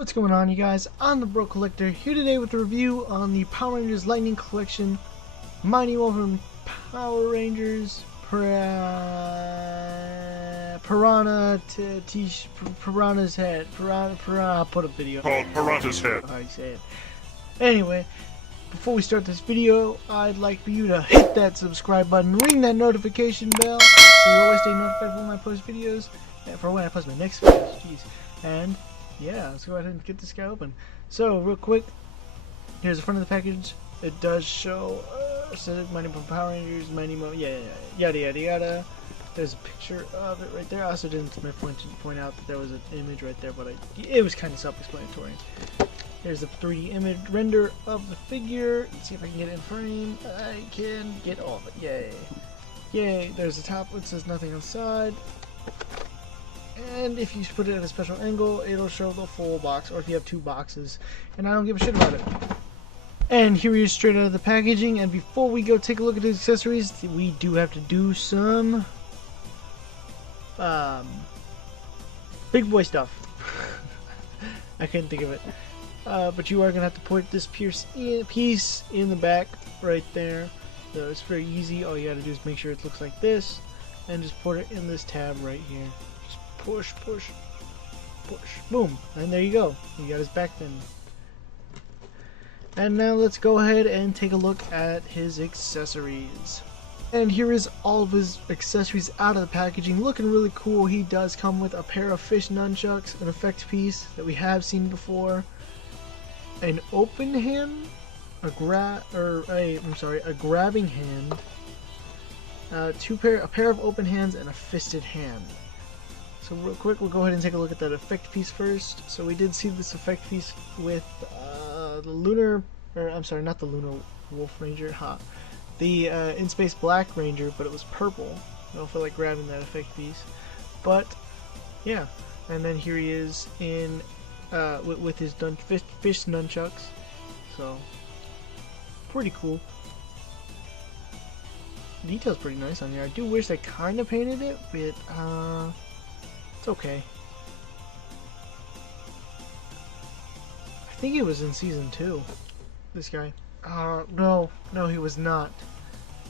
What's going on, you guys? I'm the Bro Collector here today with a review on the Power Rangers Lightning Collection Mighty Morphin Power Rangers Piranha's Head. I'll put a video Called Pirantishead. how you say it. Anyway, before we start this video, I'd like for you to hit that subscribe button, ring that notification bell, so you always stay notified when I post videos, and for when I post my next videos. Jeez. And yeah, let's go ahead and get this guy open. So, real quick, here's the front of the package. It does show, Mighty Morphin Power Rangers, yada yada yada. There's a picture of it right there. I also didn't point out that there was an image right there, but it was kind of self-explanatory. There's a 3D image render of the figure. Let's see if I can get it in frame. I can get all of it. Yay. Yay. There's the top that says nothing inside. And if you put it at a special angle, it'll show the full box, or if you have two boxes, and I don't give a shit about it. And here he is straight out of the packaging, and before we go take a look at the accessories, we do have to do some big boy stuff. I couldn't think of it. But you are going to have to put this piece in the back right there. So it's very easy. All you got to do is make sure it looks like this, and just put it in this tab right here. Push, push, push, boom, and there you go. You got his back then. And now let's go ahead and take a look at his accessories. And here is all of his accessories out of the packaging, looking really cool. He does come with a pair of fish nunchucks, an effect piece that we have seen before, an open hand, a grabbing hand, a pair of open hands, and a fisted hand. So real quick, we'll go ahead and take a look at that effect piece first. So we did see this effect piece with the Lunar, not the Lunar Wolf Ranger, the In Space Black Ranger, but it was purple. I don't feel like grabbing that effect piece, but yeah. And then here he is in with his fish nunchucks. So pretty cool. The detail's pretty nice on here. I do wish they kind of painted it, but it's okay. I think it was in season 2. This guy. No, he was not.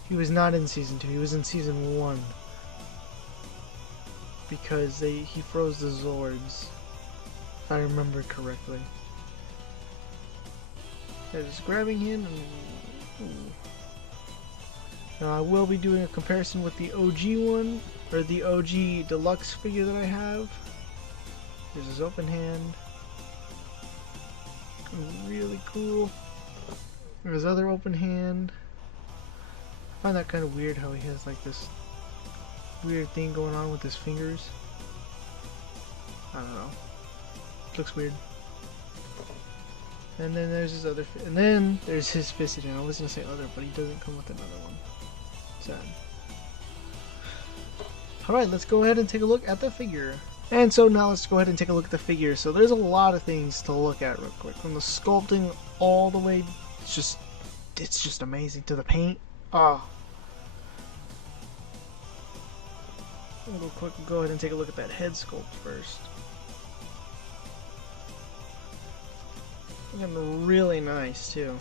He was not in season 2. He was in season 1. Because he froze the Zords, if I remember correctly. Yeah, just grabbing him and. Ooh. Now I will be doing a comparison with the OG one, or the OG Deluxe figure that I have. There's his open hand. Really cool. There's his other open hand. I find that kind of weird how he has like this weird thing going on with his fingers. I don't know. It looks weird. And then there's his other, and then there's his fisted hand. I was gonna say other, but he doesn't come with another one. Sad. Alright, let's go ahead and take a look at the figure. And so now let's go ahead and take a look at the figure. So there's a lot of things to look at real quick. From the sculpting all the way, it's just amazing, to the paint. Oh. Real quick, we'll go ahead and take a look at that head sculpt first. Looking really nice too.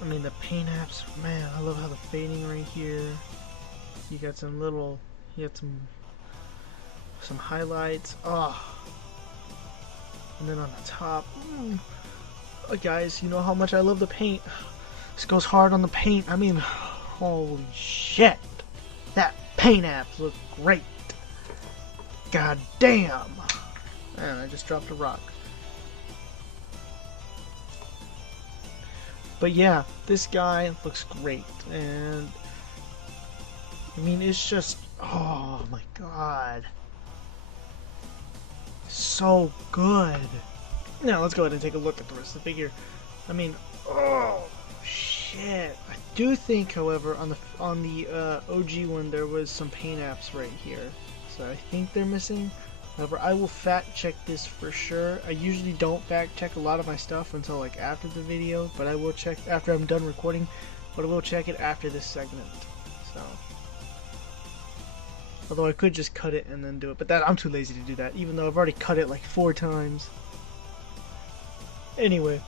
I mean, the paint apps, man, I love how the fading right here. You got some little, some highlights. Oh, and then on the top, guys, you know how much I love the paint. This goes hard on the paint. I mean, holy shit, that paint apps look great. God damn. Man, I just dropped a rock. But yeah, this guy looks great, and I mean, it's just, oh my god, so good. Now let's go ahead and take a look at the rest of the figure. I mean, oh shit. I do think, however, on the OG one there was some paint apps right here, so I think they're missing. However, I will fact check this for sure. I usually don't fact check a lot of my stuff until like after the video, but I will check after I'm done recording, but I will check it after this segment. So, although I could just cut it and then do it, but I'm too lazy to do that, even though I've already cut it like 4 times. Anyway.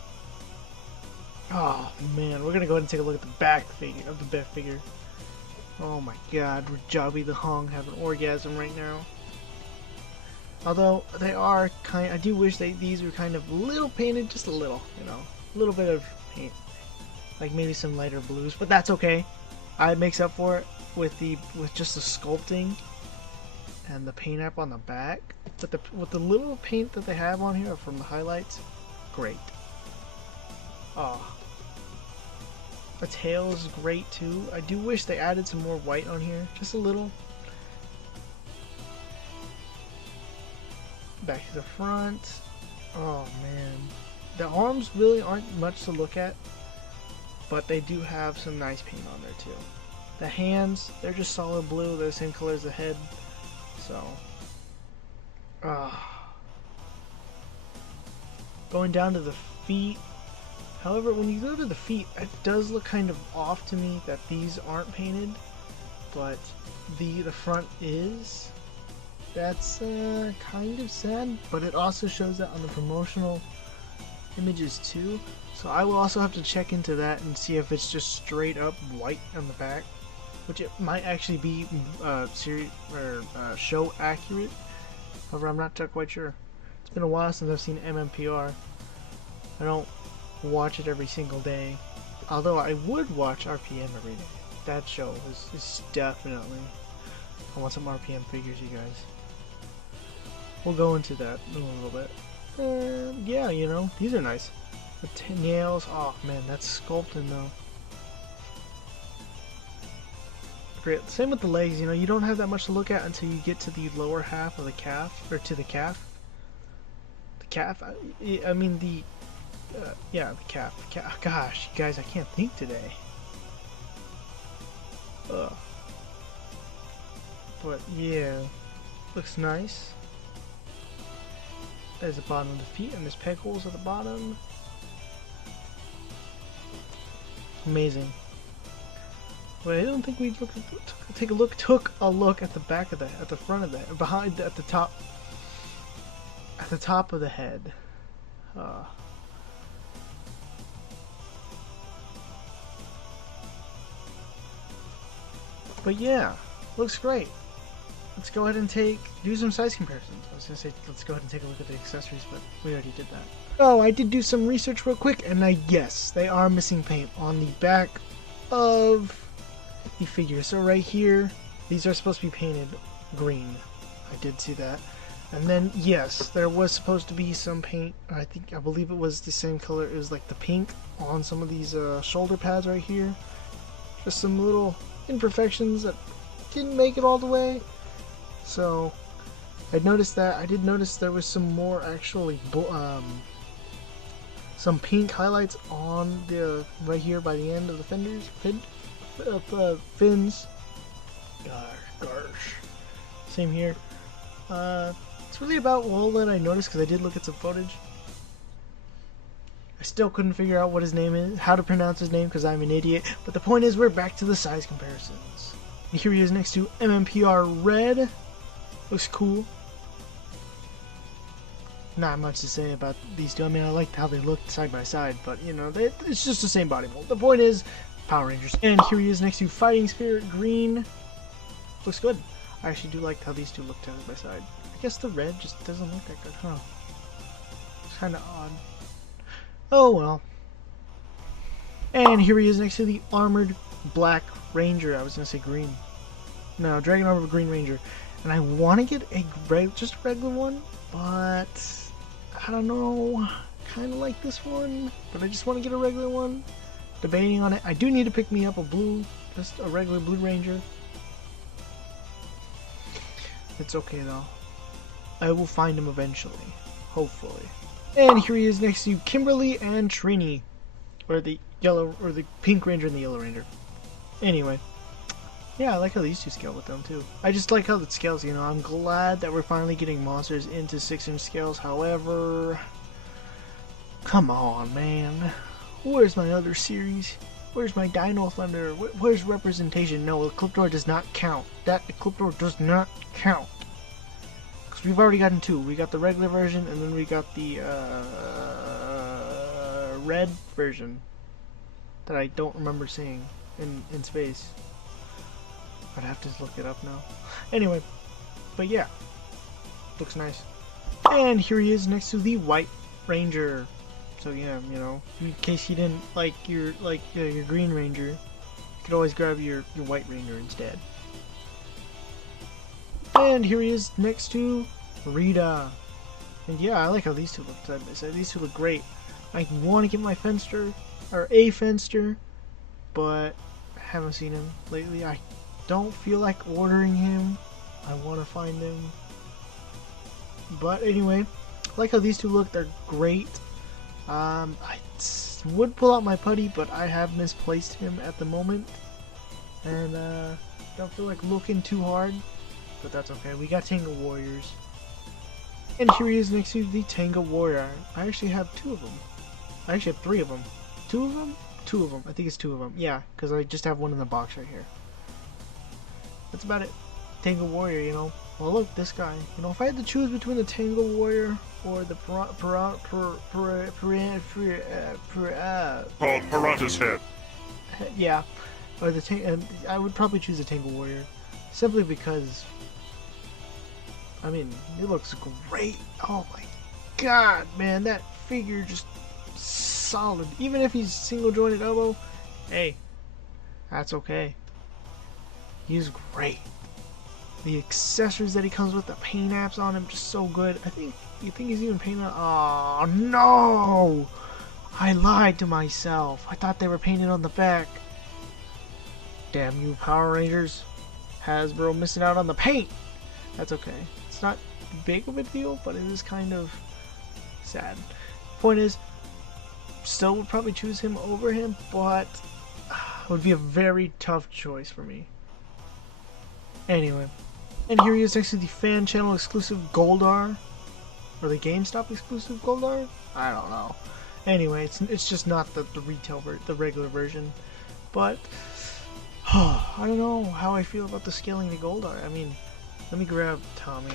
Oh man, we're gonna go ahead and take a look at the back figure. Oh my god, Rajabi the Hong having an orgasm right now. Although they are I do wish these were kind of little painted, just a little, you know, a little bit of paint, like maybe some lighter blues, but that's okay. It makes up for it with just the sculpting and the paint app on the back. But with the little paint that they have on here from the highlights, great. Oh, the tail is great too. I do wish they added some more white on here, just a little. Back to the front. Oh man, the arms really aren't much to look at, but they do have some nice paint on there too. The hands, they're just solid blue. They're the same color as the head. So, going down to the feet. However, when you go to the feet, it does look kind of off to me that these aren't painted, but the front is. That's kind of sad, but it also shows that on the promotional images too. So I will also have to check into that and see if it's just straight up white on the back, which it might actually be show accurate. However, I'm not quite sure. It's been a while since I've seen MMPR. I don't watch it every single day, although I would watch RPM every day. That show is definitely. I want some RPM figures, you guys. We'll go into that in a little bit. Yeah, you know, these are nice. The nails, oh man, that's sculpting though. Great. Same with the legs, you know, you don't have that much to look at until you get to the lower half of the calf, or to the calf. The calf, I mean the, yeah, the calf. Gosh, you guys, I can't think today. Ugh. But yeah, looks nice. There's the bottom of the feet, and there's peg holes at the bottom. Amazing. But I don't think we took a look at the back of at the front of that, behind, at the top of the head. But yeah, looks great. Let's go ahead and do some size comparisons. I was going to say, let's go ahead and take a look at the accessories, but we already did that. Oh, I did do some research real quick, and yes, they are missing paint on the back of the figure. So right here, these are supposed to be painted green. I did see that. And then, yes, there was supposed to be some paint. I believe it was the same color as like the pink on some of these shoulder pads right here. Just some little imperfections that didn't make it all the way. So I noticed that. I did notice there was some more actually some pink highlights on the right here by the end of the fins. Gosh. Same here. It's really about all that I noticed, because I did look at some footage. I still couldn't figure out what his name is, how to pronounce his name, because I'm an idiot. But the point is, we're back to the size comparisons. And here he is next to MMPR Red. Looks cool. Not much to say about these two. I mean, I liked how they looked side by side, but you know, it's just the same body mold. The point is, Power Rangers. And here he is next to Fighting Spirit Green. Looks good. I actually do like how these two look side by side. I guess the red just doesn't look that good, huh? It's kind of odd. Oh well. And here he is next to the Armored Black Ranger. I was gonna say green. No, Dragon Armored Green Ranger. And I want to get just a regular one, but I don't know. Kind of like this one, but I just want to get a regular one. Debating on it. I do need to pick me up a blue, just a regular Blue Ranger. It's okay though. I will find him eventually, hopefully. And here he is next to Kimberly and Trini, or the Pink Ranger and the Yellow Ranger. Anyway, Yeah, I like how these two scale with them too. I just like how it scales, you know. I'm glad that we're finally getting monsters into 6-inch scales. However, come on, man. Where's my other series? Where's my Dino Thunder? Where's representation? No, Ecliptor does not count. That Ecliptor does not count. Because we've already gotten two. We got the regular version, and then we got the red version that I don't remember seeing in space. I'd have to look it up now. Anyway, but yeah, looks nice. And here he is next to the White Ranger. So yeah, you know, in case you didn't like your Green Ranger, you could always grab your White Ranger instead. And here he is next to Rita. And yeah, I like how these two look side by side. These two look great. I want to get my Fenster, or a Fenster, but I haven't seen him lately. I don't feel like ordering him. I want to find him. But anyway, I like how these two look. They're great. I would pull out my putty, but I have misplaced him at the moment. And don't feel like looking too hard. But that's okay. We got Tango Warriors. And here he is next to the Tango Warrior. I actually have two of them. I actually have three of them. Two of them? Two of them. I think it's two of them. Yeah, because I just have one in the box right here. That's about it. Tango Warrior, you know. Well, look, this guy. You know, if I had to choose between the Tango Warrior or the Pirantishead. Yeah, or the I would probably choose the Tango Warrior, simply because, I mean, it looks great. Oh my god, man, that figure just solid. Even if he's single jointed elbow, hey, that's okay. He's great. The accessories that he comes with, the paint apps on him, just so good. You think he's even painted on. Oh no! I lied to myself. I thought they were painted on the back. Damn you, Power Rangers. Hasbro missing out on the paint. That's okay. It's not big of a deal, but it is kind of sad. Point is, still would probably choose him over him, but it would be a very tough choice for me. Anyway, and here he is next to the fan channel exclusive Goldar, or the GameStop exclusive Goldar. I don't know. Anyway, it's just not the the regular version, but I don't know how I feel about the scaling to Goldar. I mean, let me grab Tommy.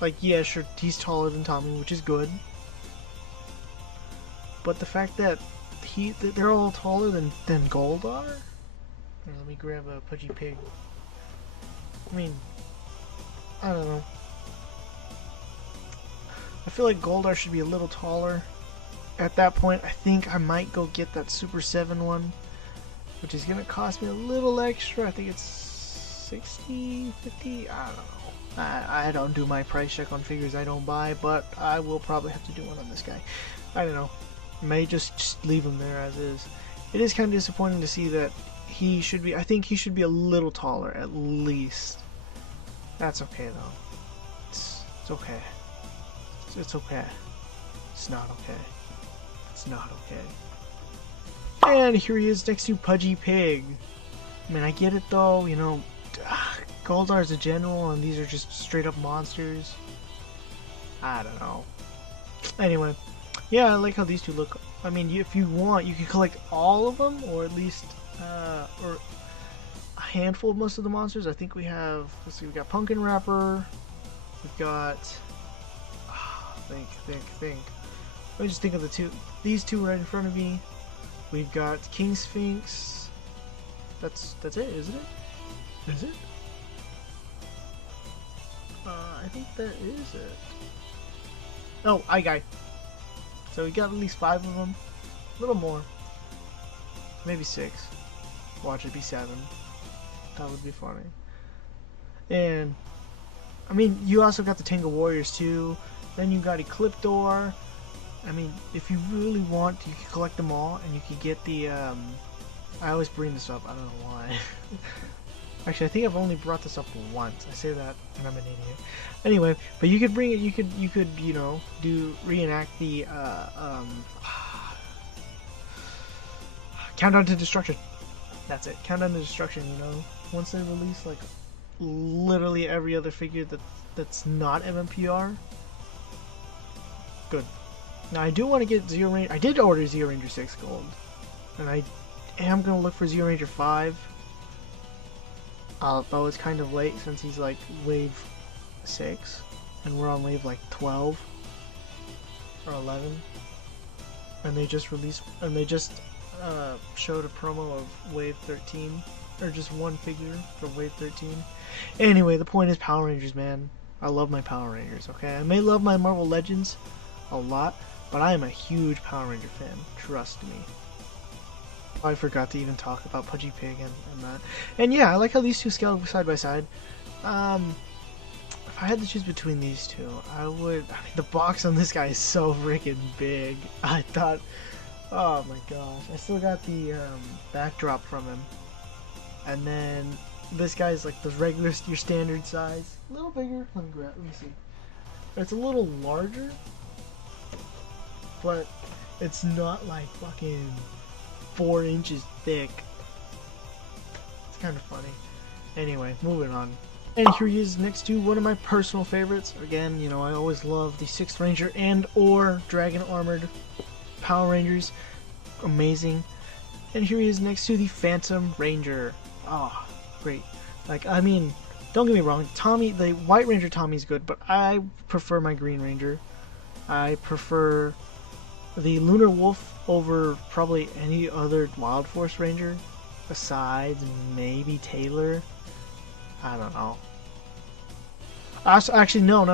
Like, yeah, sure, he's taller than Tommy, which is good, but the fact that they're all taller than Goldar. Here, let me grab a Pudgy Pig. I mean, I don't know. I feel like Goldar should be a little taller. At that point, I think I might go get that Super 7 one, which is going to cost me a little extra. I think it's 60, 50, I don't know. I don't do my price check on figures I don't buy, but I will probably have to do one on this guy. I don't know. May just leave him there as is. It is kind of disappointing to see that he should be, I think he should be a little taller, at least. That's okay, though. It's okay. It's okay. It's not okay. It's not okay. And here he is next to Pudgy Pig. I mean, I get it, though, you know, Goldar is a general, and these are just straight up monsters. I don't know. Anyway, yeah, I like how these two look. I mean, if you want, you can collect all of them, or at least, or a handful of most of the monsters. I think we have, let's see, we got Pumpkin Wrapper, we've got, think. Let me just think of these two right in front of me. We've got King Sphinx. That's it, isn't it? Is it? I think that is it. Oh, Guy. So we got at least 5 of them. A little more. Maybe 6. Watch it be 7. That would be funny. And, I mean, you also got the Tango Warriors too. Then you got Ecliptor. I mean, if you really want, you can collect them all, and you can get the, I always bring this up, I don't know why. Actually, I think I've only brought this up once. I say that, and I'm an idiot. Anyway, but you could bring it, you could, you know, reenact the, Countdown to Destruction. That's it. Countdown to Destruction, you know? Once they release, like, literally every other figure that's not MMPR, good. Now, I do want to get Zero Ranger. I did order Zero Ranger 6 Gold. And I am going to look for Zero Ranger 5. Though it's kind of late since he's, like, wave 6. And we're on wave, like, 12. Or 11. And they just released. And they just showed a promo of wave 13. Or just one figure for wave 13. Anyway, the point is Power Rangers, man. I love my Power Rangers, okay? I may love my Marvel Legends a lot, but I am a huge Power Ranger fan. Trust me. I forgot to even talk about Pudgy Pig and that. And yeah, I like how these two scale side by side. If I had to choose between these two, I would... I mean, the box on this guy is so freaking big. I thought... Oh my gosh. I still got the backdrop from him. And then this guy's like the regular, your standard size. A little bigger. Let me see. It's a little larger. But it's not like fucking 4 inches thick. It's kind of funny. Anyway, moving on. And here he is next to one of my personal favorites. Again, you know, I always love the 6th Ranger and or Dragon Armored Power Rangers. Amazing. And here he is next to the Phantom Ranger. Oh, great. Like, I mean, don't get me wrong, Tommy, the White Ranger Tommy's good, but I prefer my Green Ranger. I prefer the Lunar Wolf over probably any other Wild Force Ranger, besides maybe Taylor. I don't know. Actually, no.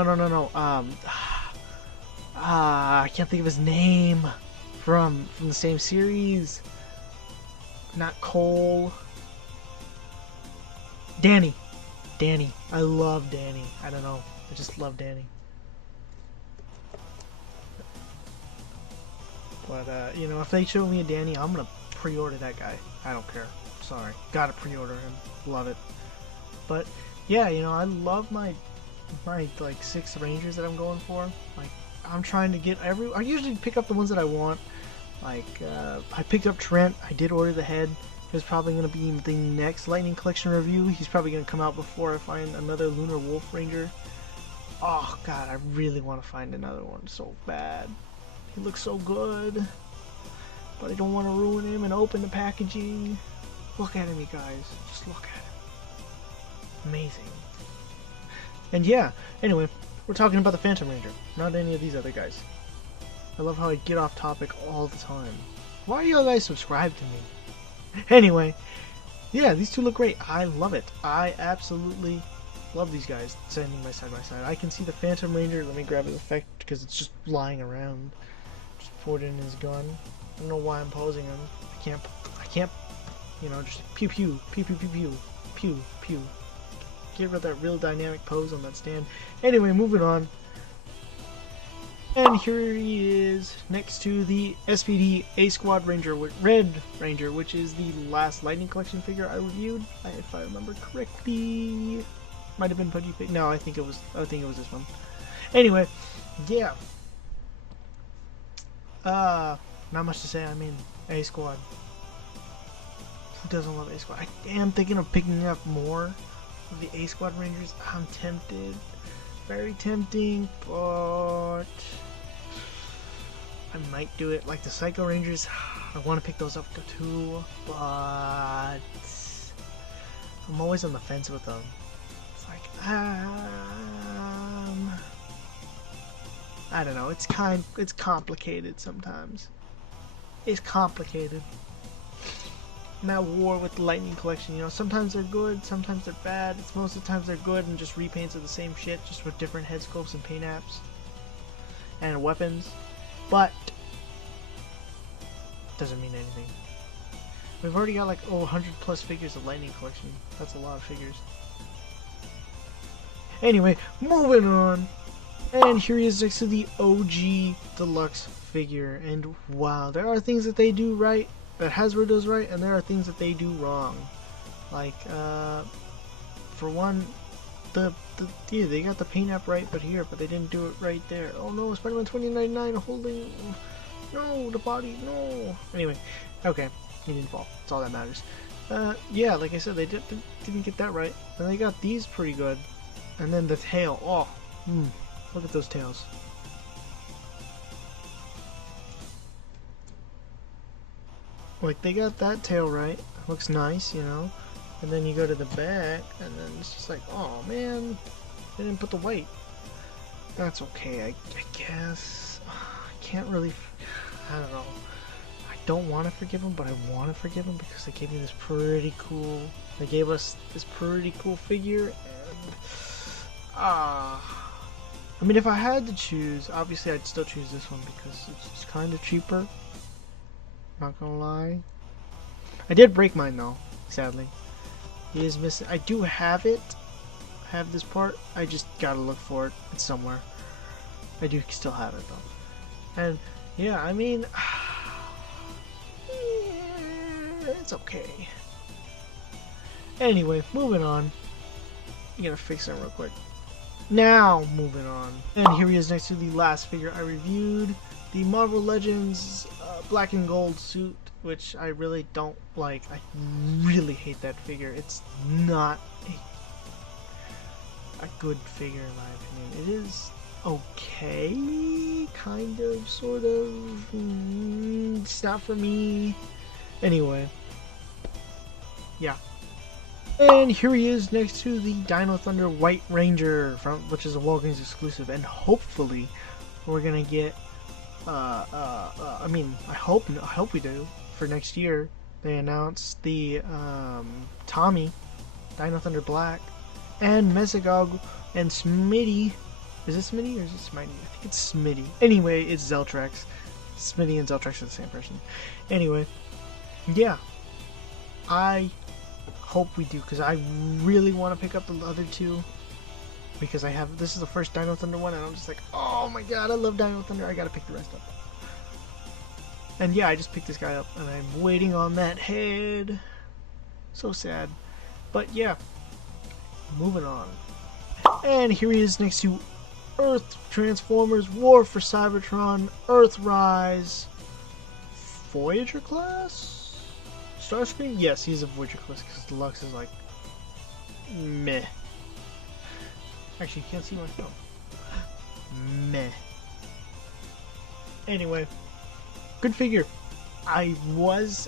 I can't think of his name from the same series. Not Cole. Danny. I love Danny. I don't know. I just love Danny. But, you know, if they show me a Danny, I'm gonna pre-order that guy. I don't care. Sorry. Gotta pre-order him. Love it. But, yeah, you know, I love my like 6 Rangers that I'm going for. Like, I'm trying to get I usually pick up the ones that I want. Like, I picked up Trent. I did order the head. It's probably going to be the next Lightning Collection review. He's probably going to come out before I find another Lunar Wolf Ranger. Oh, God, I really want to find another one so bad. He looks so good. But I don't want to ruin him and open the packaging. Look at him, you guys. Just look at him. Amazing. And yeah, anyway, we're talking about the Phantom Ranger, not any of these other guys. I love how I get off topic all the time. Why are you guys subscribed to me? Anyway, yeah, these two look great. I love it. I absolutely love these guys standing by side. I can see the Phantom Ranger. Let me grab his effect because it's just lying around. Just put it in his gun. I don't know why I'm posing him. I can't, you know, just pew pew, pew pew pew pew, pew pew. Get rid of that real dynamic pose on that stand. Anyway, moving on. And here he is next to the SPD A-Squad Ranger, Red Ranger, which is the last Lightning Collection figure I reviewed, if I remember correctly. Might have been Pudgy Pig. No, I think it was this one. Anyway, yeah. Not much to say. I mean, A-Squad. Who doesn't love A-Squad? I am thinking of picking up more of the A-Squad Rangers. I'm tempted. Very tempting, but I might do it. Like the Psycho Rangers, I want to pick those up too, but I'm always on the fence with them. It's like, I don't know. It's complicated sometimes. It's complicated. And that war with the Lightning Collection, you know, sometimes they're good, sometimes they're bad. It's most of the times they're good and just repaints of the same shit, just with different head sculpts and paint apps and weapons. But doesn't mean anything. We've already got like 100 plus figures of Lightning Collection. That's a lot of figures. Anyway, moving on. And here he is next to the OG Deluxe figure. And wow, there are things that they do right, that Hasbro does right, and there are things that they do wrong. Like, for one, yeah, they got the paint app right, but they didn't do it right there. Oh no, Spider-Man 2099 holding, no, the body, no. Anyway, okay, he didn't fall. That's all that matters. Yeah, like I said, they didn't get that right. And they got these pretty good. And then the tail. Oh, look at those tails. Like, they got that tail right. Looks nice, you know. And then you go to the back, and then it's just like, oh man, they didn't put the white. That's okay, I guess. I can't really, I don't know. I don't want to forgive them, but I want to forgive them because they gave me this pretty cool. They gave us this pretty cool figure, and I mean, if I had to choose, obviously I'd still choose this one because it's kind of cheaper. Not gonna lie. I did break mine though, sadly. He is missing. I do have it. I have this part. I just gotta look for it. It's somewhere. I do still have it though. And yeah, I mean, it's okay. Anyway, moving on. I'm gonna fix that real quick. Now, moving on. And here he is next to the last figure I reviewed. The Marvel Legends black and gold suit, which I really don't like. I really hate that figure. It's not a good figure in my opinion. It is okay, kind of, sort of. It's not for me. Anyway, yeah. And here he is next to the Dino Thunder White Ranger, which is a Walgreens exclusive, and hopefully we're gonna get. I mean, I hope we do for next year. They announced the Tommy, Dino Thunder Black, and Mesagog and Smitty. Is it Smitty or is it Smitty? I think it's Smitty. Anyway, it's Zeltrax. Smitty and Zeltrax are the same person. Anyway, yeah, I hope we do because I really want to pick up the other two. Because this is the first Dino Thunder one, and I'm just like, oh my god, I love Dino Thunder, I gotta pick the rest up. And yeah, I just picked this guy up, and I'm waiting on that head. So sad. But yeah, moving on. And here he is next to Earth Transformers War for Cybertron, Earthrise, Voyager class? Starscream? Yes, he's a Voyager class, because Deluxe is like, meh. Actually, you can't see my phone. Meh. Anyway, good figure. I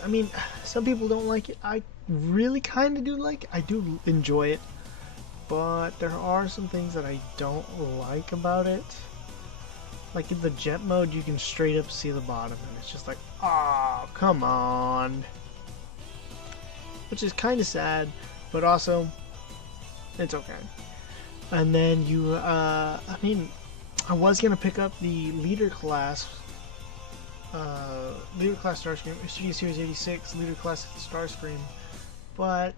mean, some people don't like it. I really kind of do like it. I do enjoy it. But there are some things that I don't like about it. Like in the jet mode, you can straight up see the bottom. And it's just like, oh, come on. Which is kind of sad. But also, it's okay. And then you, I mean, I was going to pick up the Leader Class Starscream, Studio Series 86, Leader Class Starscream, but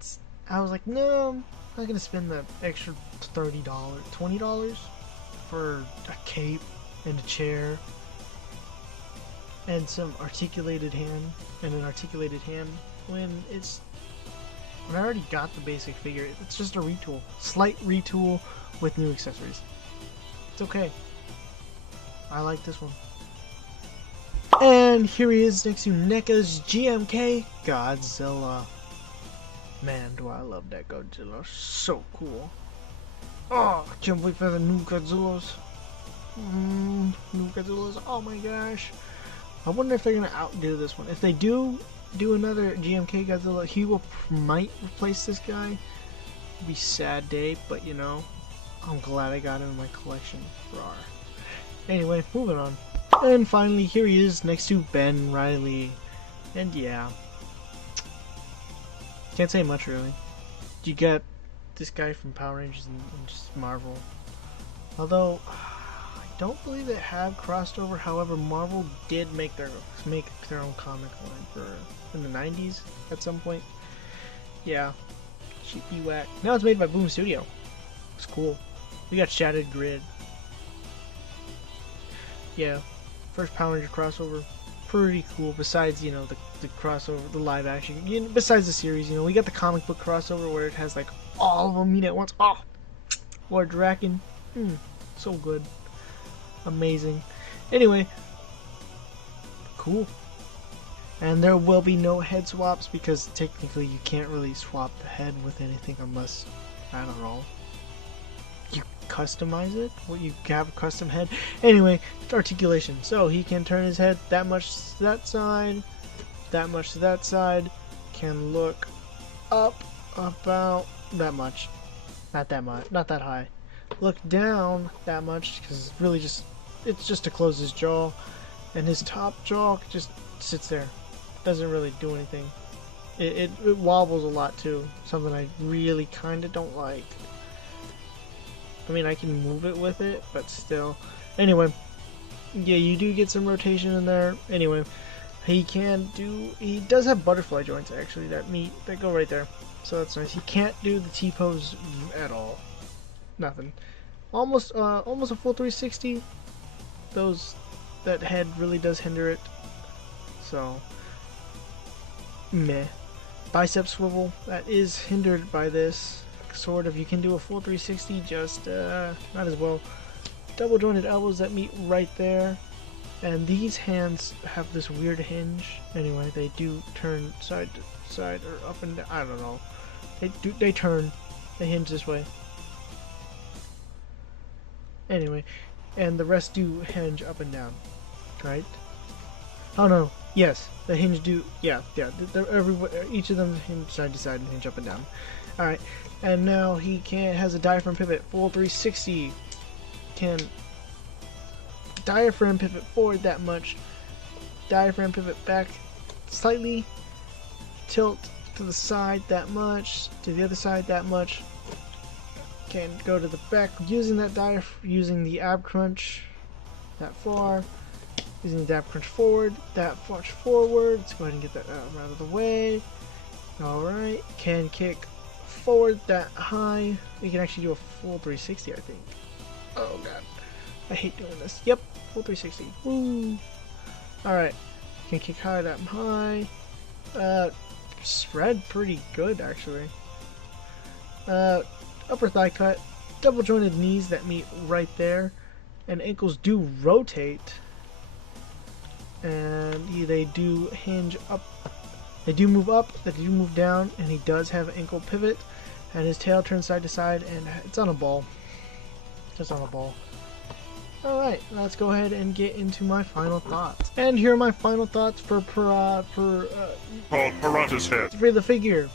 I was like, no, I'm not going to spend the extra $30, $20 for a cape and a chair and some articulated hand, when I already got the basic figure. It's just a retool, slight retool with new accessories. It's okay. I like this one. And here he is next to NECA's GMK Godzilla. Man, do I love that Godzilla. So cool. Oh, I can't wait for the new Godzillas. New Godzillas. Oh my gosh. I wonder if they're going to outdo this one. If they do another GMK Godzilla, he might replace this guy. It'll be a sad day, but you know, I'm glad I got him in my collection. Rawr. Anyway, moving on. And finally, here he is next to Ben Reilly. And yeah, can't say much really. You get this guy from Power Rangers and just Marvel. Although I don't believe they have crossed over. However, Marvel did make their own comic line in the 90s at some point. Yeah, cheapy whack. Now it's made by Boom Studio. It's cool. We got Shattered Grid. Yeah, first Power Ranger crossover. Pretty cool. Besides, you know, the crossover, the live action. You know, besides the series, you know, we got the comic book crossover where it has like all of them meet at once. Oh, Lord Draken. So good. Amazing. Anyway, cool. And there will be no head swaps because technically you can't really swap the head with anything unless, I don't know, you customize it? Well, you have a custom head. Anyway, articulation. So he can turn his head that much to that side, that much to that side, can look up about that much. Not that much, not that high. Look down that much because it's just to close his jaw, and his top jaw just sits there. Doesn't really do anything. It wobbles a lot too, something I really kind of don't like. I mean, I can move it with it, but still. Anyway, yeah, you do get some rotation in there. Anyway, he does have butterfly joints actually that go right there, so that's nice. He can't do the T-pose at all. Nothing. Almost a full 360. That head really does hinder it. So. Meh. Bicep swivel, that is hindered by this. Sort of. You can do a full 360, just not as well. Double jointed elbows that meet right there. And these hands have this weird hinge. Anyway, they do turn side to side or up and down. I don't know. They turn. They hinge this way. Anyway, and the rest do hinge up and down. Right? Oh no. Yes, the hinge do. Yeah. Each of them hinge side to side and hinge up and down. All right, and now he has a diaphragm pivot, full 360. Can diaphragm pivot forward that much. Diaphragm pivot back slightly. Tilt to the side that much. To the other side that much. Can go to the back using the ab crunch that far. Using the dab crunch forward, that crunch forward. Let's go ahead and get that out of the way. Alright, can kick forward that high. We can actually do a full 360, I think. Oh god, I hate doing this. Yep, full 360. Woo! Alright, can kick high that high. Spread pretty good actually. Upper thigh cut, double jointed knees that meet right there, and ankles do rotate. And they do hinge up, they do move up, they do move down, and he does have an ankle pivot, and his tail turns side to side, and it's on a ball. Just on a ball. Alright, let's go ahead and get into my final thoughts. And here are my final thoughts for Pirantishead. For the figure,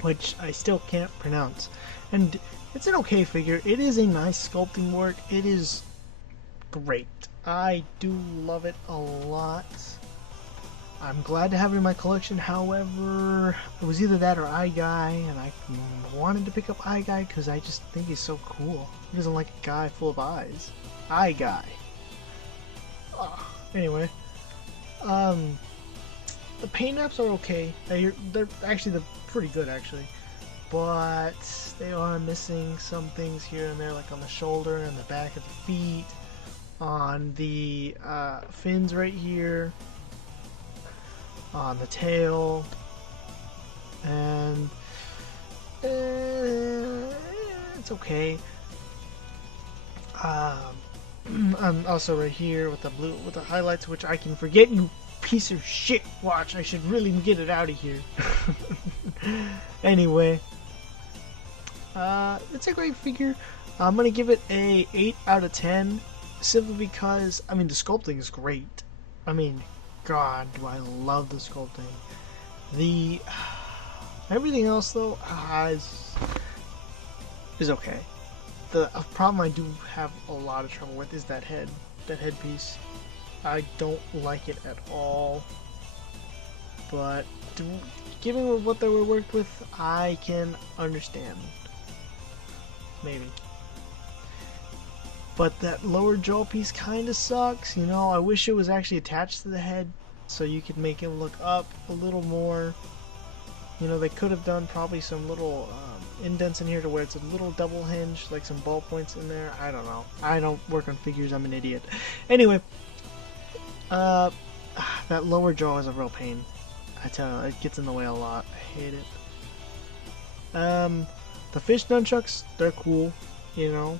which I still can't pronounce. And it's an okay figure. It is a nice sculpting work. It is great. I do love it a lot. I'm glad to have it in my collection. However, it was either that or Eye Guy, and I wanted to pick up Eye Guy because I just think he's so cool. He doesn't like a guy full of eyes. Eye Guy. Anyway, the paint apps are okay. They're pretty good actually, but they are missing some things here and there, like on the shoulder and the back of the feet. On the fins right here, on the tail, and it's okay. I'm also right here with the blue, with the highlights, which I can forget, you piece of shit. Watch, I should really get it out of here. Anyway, it's a great figure. I'm gonna give it a 8 out of 10. Simply because, I mean, the sculpting is great. I mean, God, do I love the sculpting. Everything else, though, is okay. The problem I do have a lot of trouble with is that headpiece. I don't like it at all. But, given what they were worked with, I can understand. Maybe. But that lower jaw piece kind of sucks, you know. I wish it was actually attached to the head so you could make him look up a little more. You know, they could have done probably some little indents in here to where it's a little double hinge, like some ball points in there. I don't know. I don't work on figures, I'm an idiot. Anyway, that lower jaw is a real pain. I tell you, it gets in the way a lot. I hate it. The fish nunchucks, they're cool, you know.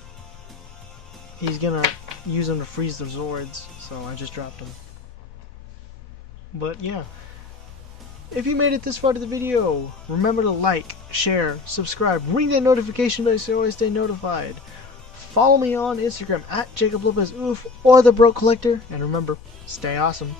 He's gonna use them to freeze the Zords, so I just dropped them. But yeah. If you made it this far to the video, remember to like, share, subscribe, ring that notification bell so you always stay notified. Follow me on Instagram at JacobLopezOof or The Broke Collector, and remember, stay awesome.